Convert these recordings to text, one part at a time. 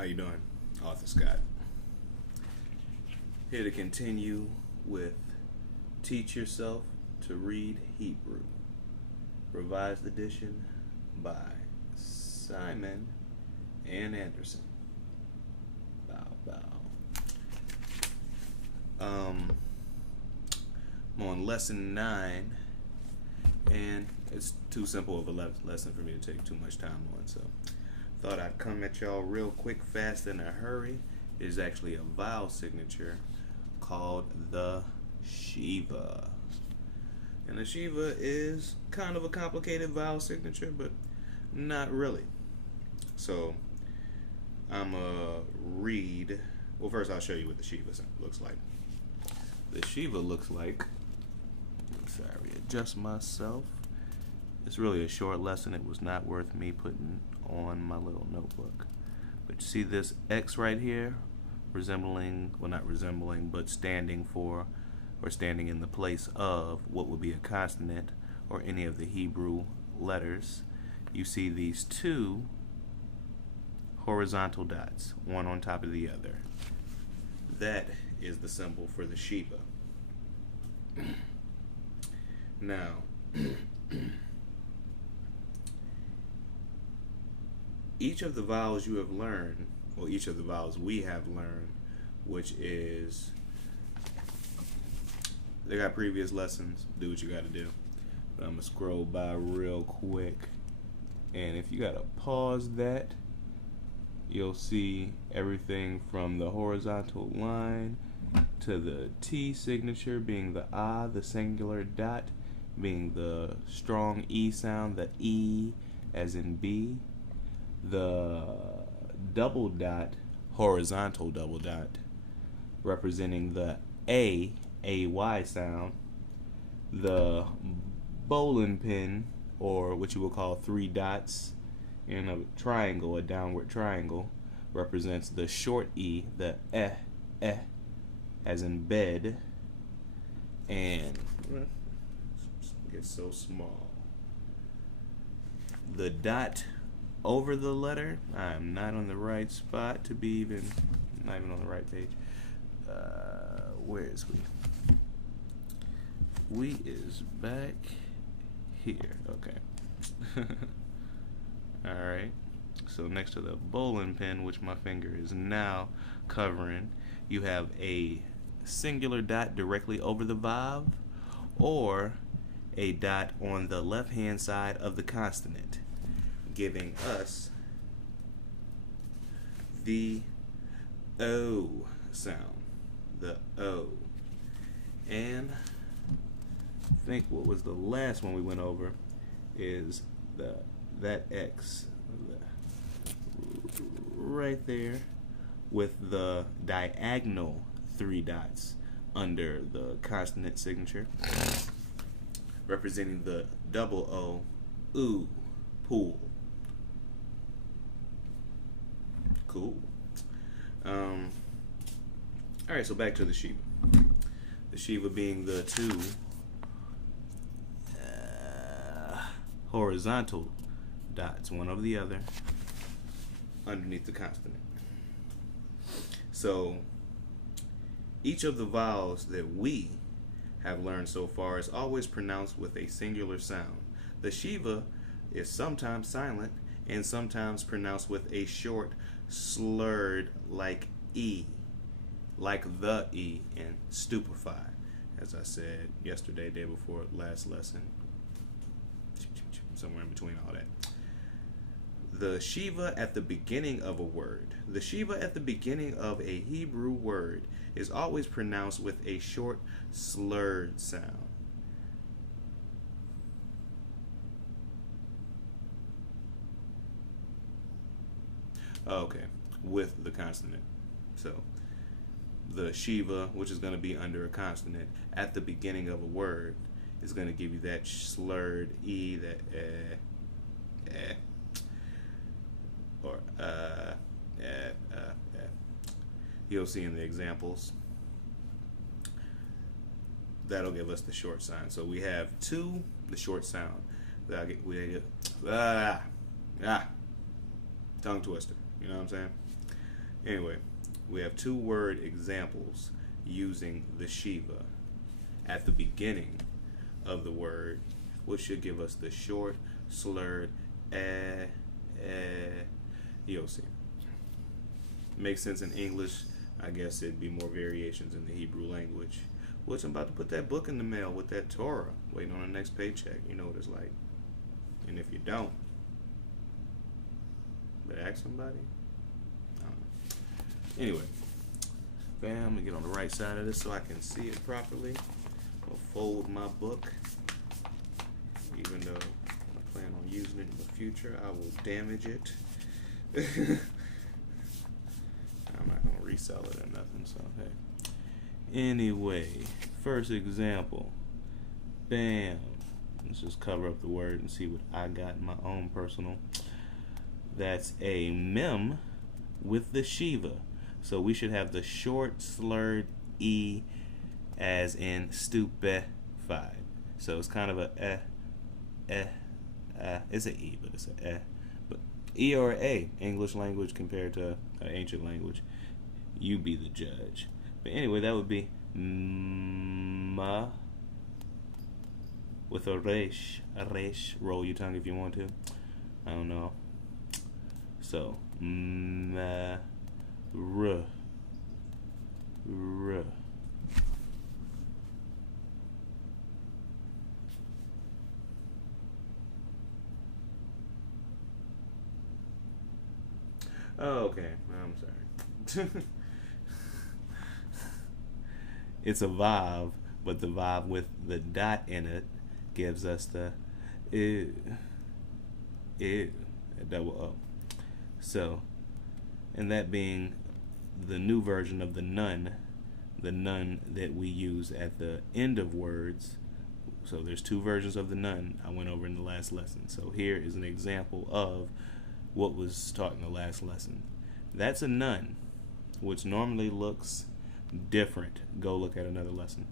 How you doing? Arthur Scott. Here to continue with Teach Yourself to Read Hebrew. Revised edition by Simon and Anderson. Bow, bow. I'm on lesson 9, and it's too simple of a lesson for me to take too much time on, so thought I'd come at y'all real quick, fast, in a hurry. It is actually a vowel signature called the Shiva. And the Shiva is kind of a complicated vowel signature, but not really. So I'm gonna read. Well, first I'll show you what the Shiva looks like. The Shiva looks like, sorry, adjust myself. It's really a short lesson. It was not worth me putting on my little notebook. But you see this X right here, resembling, well, not resembling, but standing for, or standing in the place of what would be a consonant or any of the Hebrew letters. You see these two horizontal dots, one on top of the other. That is the symbol for the Shiva. Now, each of the vowels you have learned, or each of the vowels we have learned, which is, they got previous lessons, do what you got to do. But I'm going to scroll by real quick. And if you got to pause that, you'll see everything from the horizontal line to the T signature being the ah, the singular dot being the strong E sound, the E as in B, the double dot, horizontal double dot, representing the A, AY sound, the bowling pin, or what you will call 3 dots in a triangle, a downward triangle, represents the short E, the as in bed, and it's so small. The dot over the letter, I'm not on the right spot to be even, not even on the right page. Where is we? We is back here. Okay. Alright. So next to the bowling pin, which my finger is now covering, you have a singular dot directly over the vav, or a dot on the left hand side of the consonant, giving us the O sound, the O. And I think what was the last one we went over is that X right there with the diagonal 3 dots under the consonant signature, representing the double O, oo, pool. Cool. Alright, so back to the Shiva. The Shiva being the 2 horizontal dots, one over the other, underneath the consonant. So each of the vowels that we have learned so far is always pronounced with a singular sound. The Shiva is sometimes silent and sometimes pronounced with a short, slurred like E, like the E in stupefy, as I said yesterday, day before last lesson, somewhere in between all that. The Shiva at the beginning of a word. The Shiva at the beginning of a Hebrew word is always pronounced with a short, slurred sound. Okay, with the consonant. So the Shiva, which is going to be under a consonant at the beginning of a word, is going to give you that slurred E, that or you'll see in the examples. That'll give us the short sound. So we have 2, the short sound. We get tongue twister. You know what I'm saying? Anyway, we have two word examples using the Shiva at the beginning of the word, which should give us the short, slurred you'll see. Makes sense in English. I guess it'd be more variations in the Hebrew language. Which I'm about to put that book in the mail with that Torah, waiting on the next paycheck. You know what it's like. And if you don't, but ask somebody. I don't know. Anyway, bam, I'm gonna get on the right side of this so I can see it properly. I'll fold my book. Even though I plan on using it in the future, I will damage it. I'm not gonna resell it or nothing, so hey. Anyway, first example. Bam. Let's just cover up the word and see what I got in my own personal. That's a mem with the Shiva. So we should have the short slurred E as in stupefied. So it's kind of a it's an E, but it's a but E or A, English language compared to an ancient language. You be the judge. But anyway, that would be ma with a resh. Roll your tongue if you want to. I don't know. So ma r. Oh, okay. I'm sorry. It's a vav, but the vav with the dot in it gives us the a double O. So, and that being the new version of the nun that we use at the end of words. So there's two versions of the nun I went over in the last lesson. So here is an example of what was taught in the last lesson. That's a nun, which normally looks different. Go look at another lesson.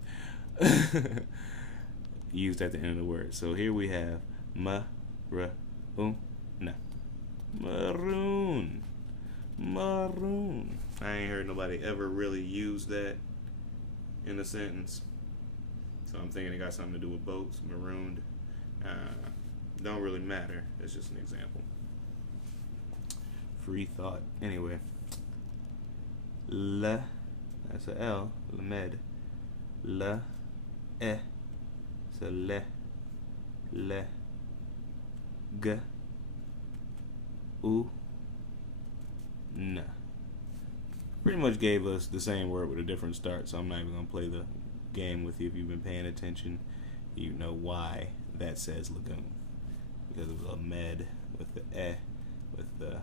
Used at the end of the word. So here we have maroon. Maroon. I ain't heard nobody ever really use that in a sentence. So I'm thinking it got something to do with boats. Marooned. Don't really matter. It's just an example. Free thought. Anyway. La. That's a L. Lamed. La. It's a le. Le. G. U. Na. Pretty much gave us the same word with a different start, so I'm not even going to play the game with you. If you've been paying attention, you know why that says lagoon. Because it was a med with the eh, with the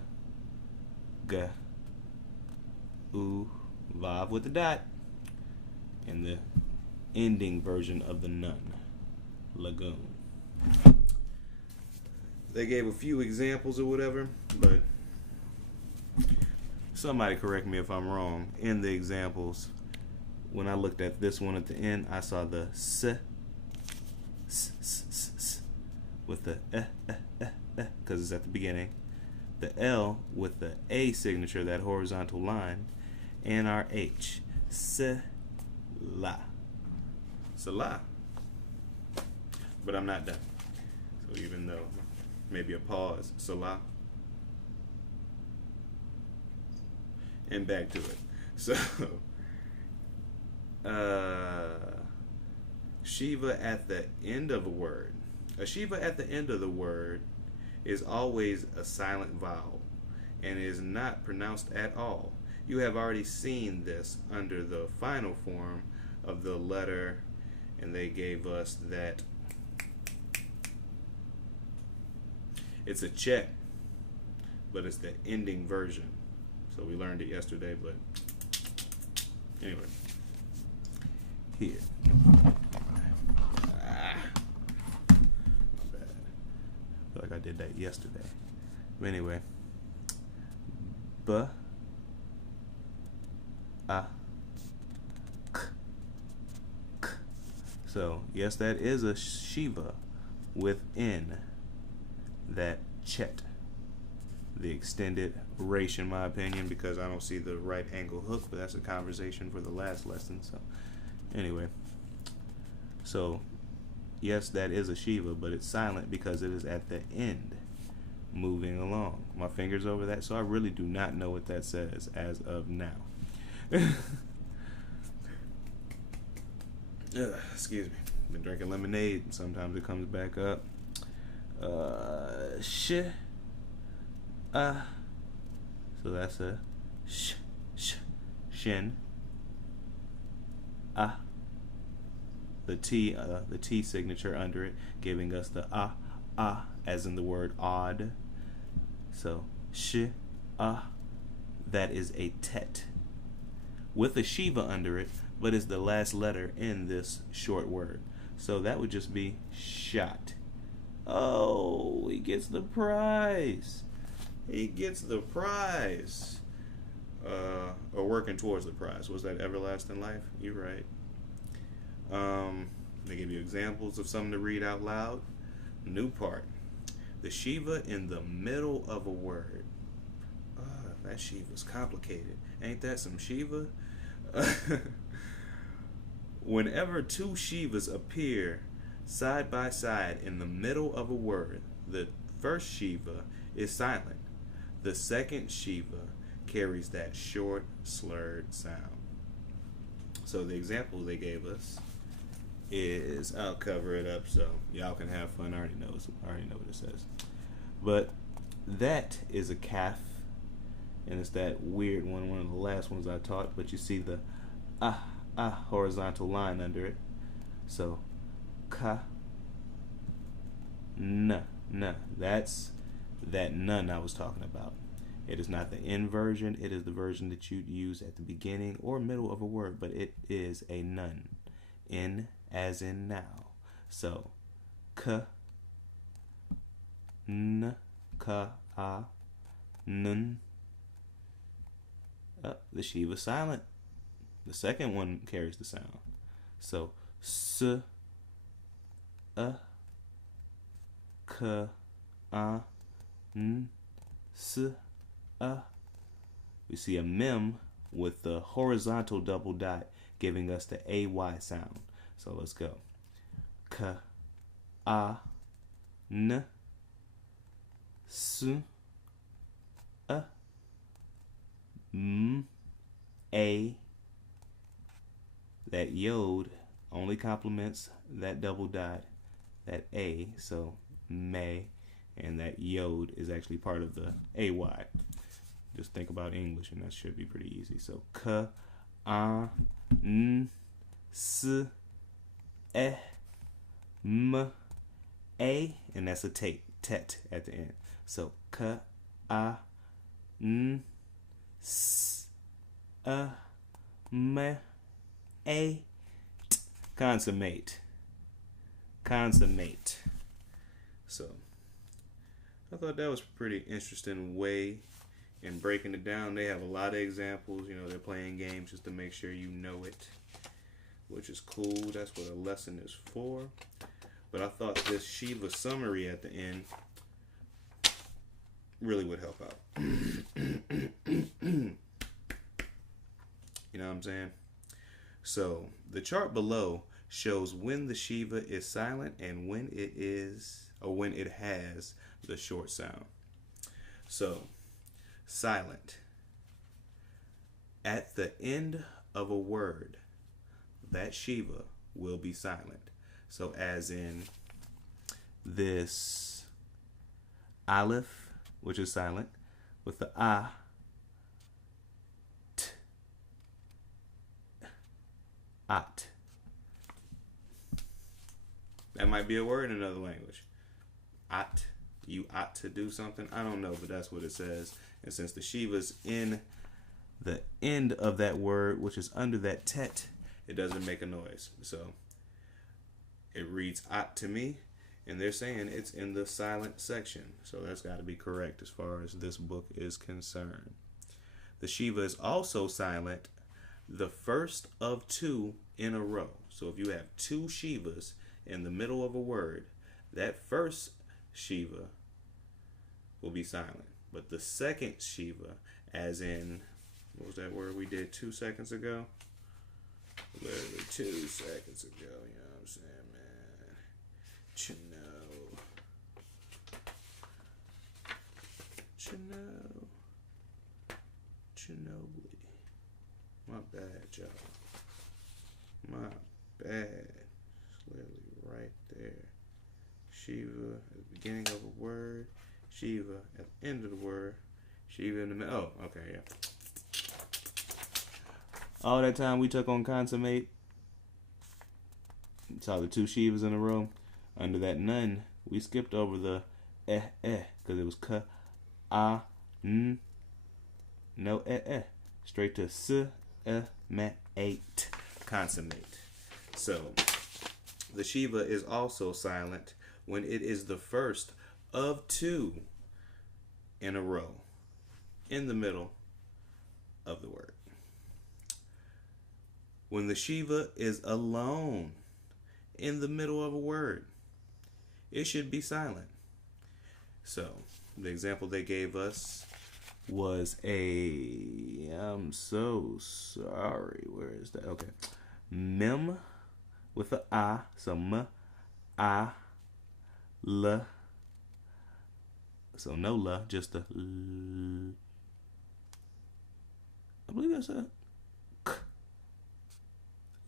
g, u, vav with the dot, and the ending version of the nun, lagoon. They gave a few examples or whatever, but somebody correct me if I'm wrong. In the examples, when I looked at this one at the end, I saw the s with the because it's at the beginning, the L with the A signature, that horizontal line, and our H. Salah. Salah. But I'm not done. So even though maybe a pause, Salah. And back to it. So Shiva at the end of a word. A Shiva at the end of the word is always a silent vowel and is not pronounced at all. You have already seen this under the final form of the letter, and they gave us that it's a check, but it's the ending version. So we learned it yesterday, but anyway. Here. My bad. I feel like I did that yesterday. But anyway. B. A. K. K. So, yes, that is a Shiva within that chet. the extended reach, in my opinion, because I don't see the right angle hook, but that's a conversation for the last lesson. So anyway, so yes, that is a Shiva, but it's silent because it is at the end, moving along. My finger's over that, so I really do not know what that says as of now. Excuse me. Been drinking lemonade, and sometimes it comes back up. So that's a shin. The T signature under it, giving us the as in the word odd. So that is a tet with a Shiva under it, but is the last letter in this short word. So that would just be shot. Oh, he gets the prize. He gets the prize. Or working towards the prize. Was that everlasting life? You're right. They give you examples of something to read out loud. New part. The Shiva in the middle of a word. That Shiva's complicated. Ain't that some Shiva? Whenever two Shivas appear side by side in the middle of a word, the first Shiva is silent. The second Shiva carries that short, slurred sound. So the example they gave us is, I'll cover it up so y'all can have fun. I already know what it says. But that is a kaf, and it's that weird one of the last ones I taught, but you see the horizontal line under it. So ka na. That's that none I was talking about. It is not the inversion, it is the version that you'd use at the beginning or middle of a word, but it is a none. In as in now. So ka n ka nun. The Shiva silent. The second one carries the sound. So s k n s. We see a mem with the horizontal double dot giving us the AY sound. So let's go. K n s m a. That yod only complements that double dot, that A, so may, and that yod is actually part of the AY. Just think about English and that should be pretty easy. So k n s m a, and that's a tet at the end. So k n s m a, consummate. So I thought that was a pretty interesting way in breaking it down. They have a lot of examples. They're playing games just to make sure you know it, which is cool. That's what a lesson is for. But I thought this Shiva summary at the end really would help out. You know what I'm saying? So the chart below shows when the Shiva is silent and when it has the short sound. So silent. At the end of a word, that Shiva will be silent. So as in this aleph, which is silent, with the at. That might be a word in another language. At. You ought to do something. I don't know, but that's what it says. And since the Shiva's in the end of that word, which is under that tet, it doesn't make a noise. So it reads at to me, and they're saying it's in the silent section. So that's got to be correct as far as this book is concerned. The Shiva is also silent the first of two in a row. So if you have two Shivas in the middle of a word, that first Shiva will be silent. But the second Shiva, as in, what was that word we did 2 seconds ago? Literally 2 seconds ago, you know what I'm saying, man? Ginobili. My bad, y'all. My bad. It's literally right there. Shiva at the beginning of a word. Shiva at the end of the word. Shiva in the middle. Oh, okay, yeah. All that time we took on consummate. Saw the 2 Shivas in a row. Under that none, we skipped over the because it was ka, a, n, no straight to s, ma, 8, consummate. So the Shiva is also silent when it is the first of 2 in a row in the middle of the word. When the Shiva is alone in the middle of a word, it should be silent. So the example they gave us was I'm so sorry. Where is that? Okay. Mem with a I. So m, I, l. So no la, just a l. I believe that's a k.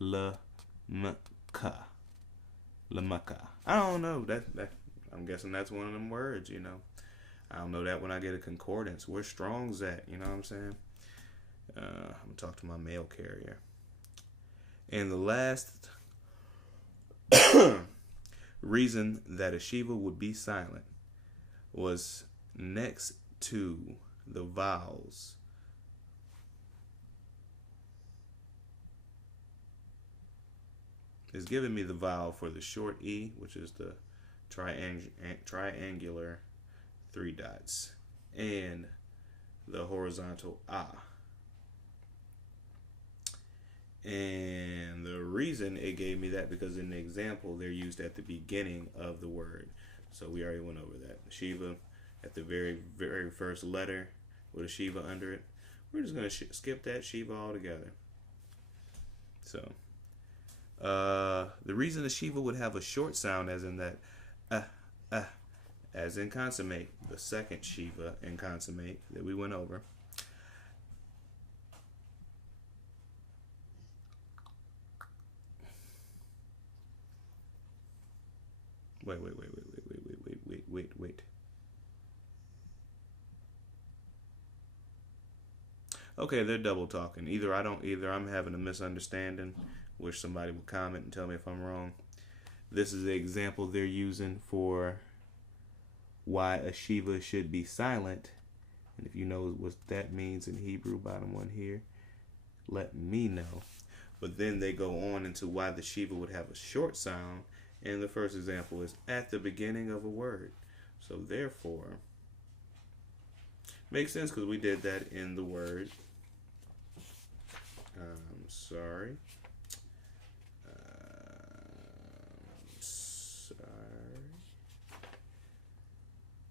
La, m, ka. Lamaka. I don't know. That I'm guessing that's one of them words, you know. I don't know that when I get a concordance. Where Strong's at, you know what I'm saying? I'm going to talk to my mail carrier. And the last reason that a Shiva would be silent was next to the vowels. It's giving me the vowel for the short E, which is the triangular 3 dots, and the horizontal A. And the reason it gave me that, because in the example, they're used at the beginning of the word. So we already went over that. Shiva at the very, very first letter with a Shiva under it. We're just going to skip that Shiva altogether. So the reason the Shiva would have a short sound, as in that as in consummate, the second Shiva in consummate that we went over. Wait. Okay, they're double talking. Either I'm having a misunderstanding. Wish somebody would comment and tell me if I'm wrong. This is the example they're using for why a Shiva should be silent. And if you know what that means in Hebrew, bottom one here, let me know. But then they go on into why the Shiva would have a short sound. And the first example is at the beginning of a word. So therefore, makes sense because we did that in the word. Sorry.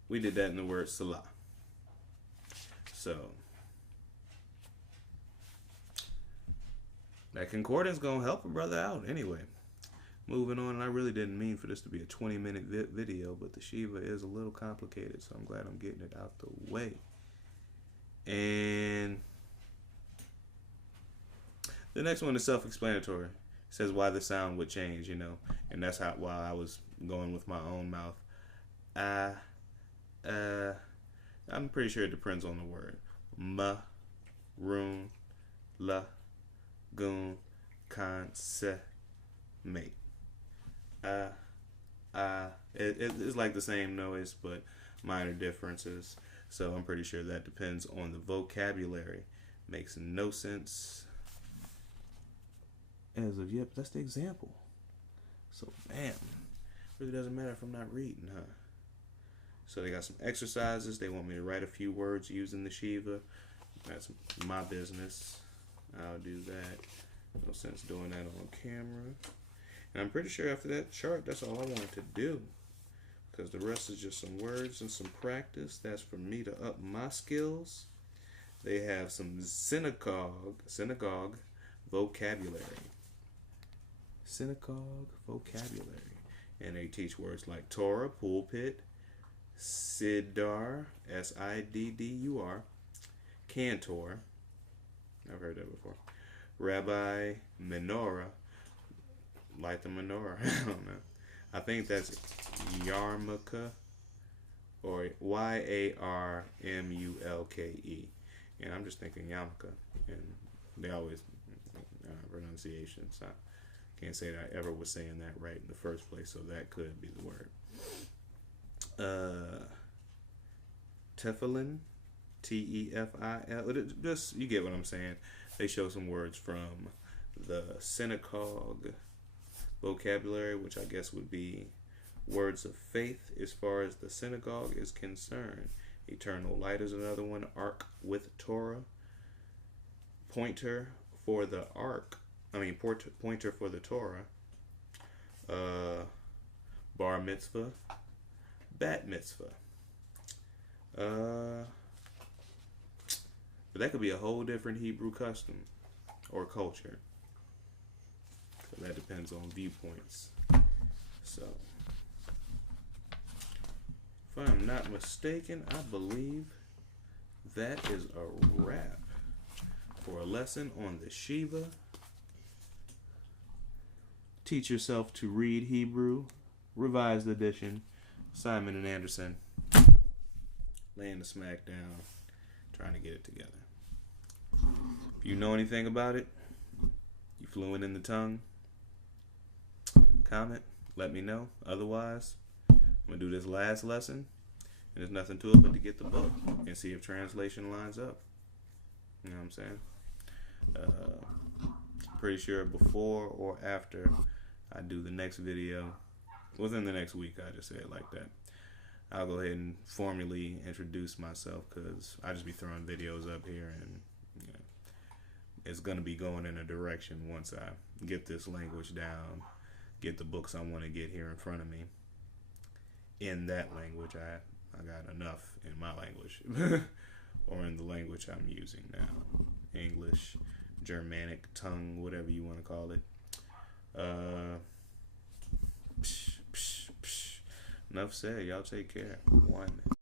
We did that in the word Salah. So that concordance gonna help a brother out anyway. Moving on, and I really didn't mean for this to be a 20-minute video, but the Shiva is a little complicated, so I'm glad I'm getting it out the way. And the next one is self-explanatory. It says why the sound would change, you know, and that's why I was going with my own mouth. I'm pretty sure it depends on the word. Ma, roon, la, goon, con, se, mate. It's like the same noise, but minor differences. So I'm pretty sure that depends on the vocabulary. Makes no sense as of yet, but that's the example. So, bam. Really doesn't matter if I'm not reading, huh? So they got some exercises. They want me to write a few words using the Shiva. That's my business. I'll do that. No sense doing that on camera. And I'm pretty sure after that chart, that's all I wanted to do. because the rest is just some words and some practice. That's for me to up my skills. They have some synagogue vocabulary. Synagogue vocabulary. And they teach words like Torah, pulpit, Siddur, S-I-D-D-U-R, Cantor, I've heard that before, Rabbi, Menorah, light the menorah, I don't know. I think that's Yarmulke, or Y-A-R-M-U-L-K-E. And I'm just thinking yarmulke, and they always, pronunciations, I can't say that I ever was saying that right in the first place, so that could be the word. Tefillin, T-E-F-I-L. Just, you get what I'm saying. They show some words from the synagogue vocabulary, which I guess would be words of faith as far as the synagogue is concerned. Eternal light is another one. Ark with Torah. Pointer for the ark. Pointer for the Torah. Bar mitzvah. Bat mitzvah. But that could be a whole different Hebrew custom or culture. So that depends on viewpoints. So, if I'm not mistaken, I believe that is a wrap for a lesson on the Shiva. Teach yourself to read Hebrew. Revised edition. Simon and Anderson. Laying the smack down. Trying to get it together. If you know anything about it, you fluent in the tongue, comment, let me know. Otherwise, I'm going to do this last lesson, and there's nothing to it but to get the book and see if translation lines up. You know what I'm saying? Pretty sure before or after I do the next video, within the next week, I just say it like that, I'll go ahead and formally introduce myself, because I just be throwing videos up here, and you know, it's going to be going in a direction once I get this language down, get the books I want to get here in front of me in that language. I got enough in my language or in the language I'm using now, English, Germanic, tongue, whatever you want to call it. Enough said. Y'all take care. One.